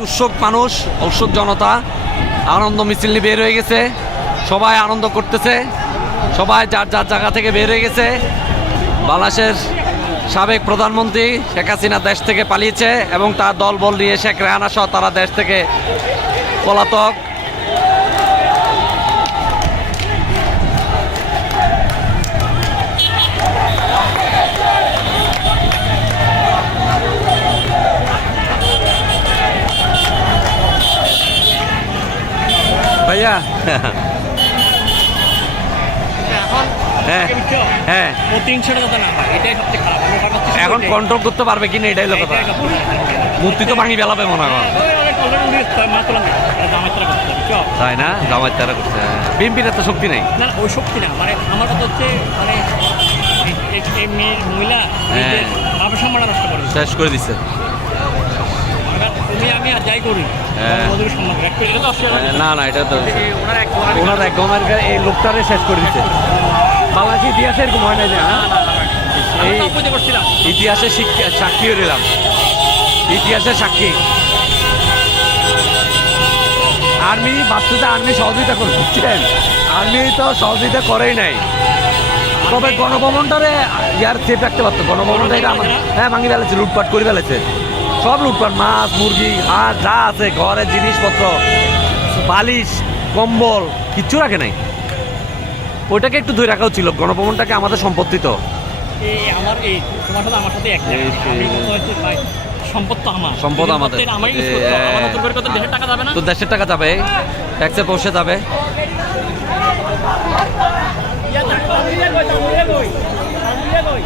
উৎসুক মানুষ উৎসুক জনতা। আনন্দ মিছিল নিয়ে বের হয়ে গেছে। সবাই আনন্দ করতেছে। সবাই যার যার জায়গা থেকে বের হয়ে গেছে। বাংলাদেশের সাবেক প্রধানমন্ত্রী শেখ হাসিনা দেশ থেকে পালিয়েছে এবং তার দলবল নিয়ে শেখ রেহানা সহ তারা দেশ থেকে পলাতক। এটাই- কন্ট্রোল করতে পারবে কিনা এটাই হলো কথা। মূর্তি তো ভাঙি বেলাবে মনে হয়। হয়, বুঝছ? তাই না? জামাত তারা করছে বিএনপির এত শক্তি নাই। না ওই শক্তি না। মানে আমার কথা হচ্ছে মানে মহিলা হ্যাঁ। শেষ করে দিচ্ছে। আমি আর যাই করি হ্যাঁ। না না এটা তো ওনার এক গমের এই লোকটারে শেষ করে দিচ্ছে বাংলাদেশ ইতিহাসে এরকম হয় না যে হ্যাঁ? এই ইতিহাসে সাক্ষী হয়ে ইতিহাসের সাক্ষী আর্মি বাচ্চাদের আর্মি সহযোগিতা করে বুঝছেন আর্মি তো সহযোগিতা করেই নাই তবে গণভবনটারে ইয়ার চেপ রাখতে পারতো গণভবনটা এটা আমার হ্যাঁ ভাঙি ফেলেছে লুটপাট করে ফেলেছে সব লুটপাট মাছ মুরগি হাঁস যা আছে ঘরের জিনিসপত্র বালিশ কম্বল কিচ্ছু রাখে নাই। ওইটাকে একটু ধরে রাখা ছিল গণভবনটাকে আমাদের সম্পত্তি তো। সম্পদ আমাদের। তো দেশের টাকা যাবে ট্যাক্সে পৌঁছে যাবে। কই, তামিলিয়া কই? তামিলিয়া কই?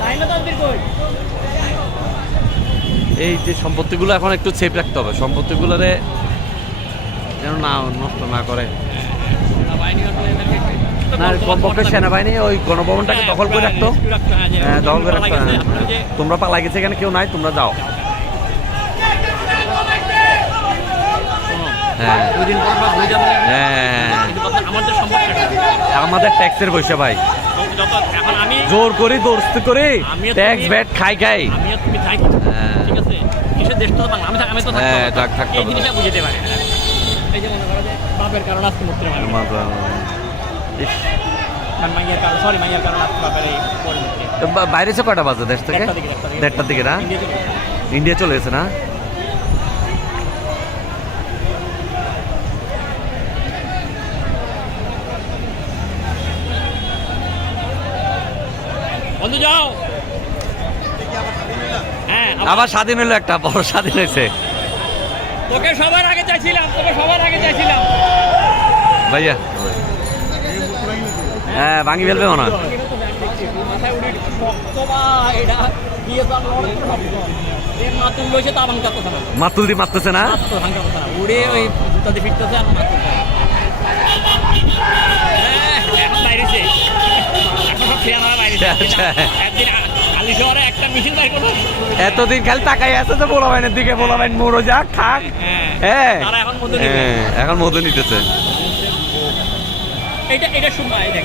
চাইনা তান্ত্রিক কই? এই যে সম্পত্তিগুলো এখন একটু সেফ রাখতে হবে। সম্পত্তিগুলোরে যেন না নষ্ট না করে। সেনাবাহিনী না কমপক্ষে ওই গণভবনটাকে দখল করে রাখতো। হ্যাঁ, হ্যাঁ দখল করে রাখতো তোমরা পালা গেছে এখানে কেউ নাই তোমরা যাও। হ্যাঁ? হ্যাঁ। আমাদের আমাদের ট্যাক্সের পয়সা ভাই। যত এখন আমি জোর করি দোস্ত করি ট্যাক্স ব্যাট খাই খাই। তুমি থাকি হ্যাঁ। ঠিক আছে? কিসের দেশ তো বাংলা? আমি আমি তো থাকতে হ্যাঁ, হবে। থাক- এই জিনিসটা বুঝতে পারে না। এই যে মনে করো যে বাপের কারণে আজকে মুক্তি পরিণতি। বাইরে কটা বাজে দেশ থেকে? দেড়টার দিকে, না? ইন্ডিয়া চলে গেছে। ইন্ডিয়া চলে গেছে না? বন্ধু যাও। হ্যাঁ আবার স্বাধীন হলো একটা বড় স্বাধীন হয়েছে। তোকে সবার আগে চাইছিলাম তোকে সবার আগে চাইছিলাম। ভাইয়া। হ্যাঁ ভাঙি ফেলবে মনে হয়। দিয়ে মাতুল লইছে তা ভাঙতে কথা না। মাতুল দি মারতেছে না? উড়ে ওই দিয়ে ফিরতেছে আর মাত্র আচ্ছা। একদিন আলি শহরে একটা মিছিল বাইর করব। এতদিন খালি তাকাই আছে তো বোলাবাইনের দিকে বোলাবাইন মোড়ো যাক খাক হ্যাঁ এখন মধু। হ্যাঁ, এখন মধু নিতেছে। এটা এটা শুনবা দেখেন।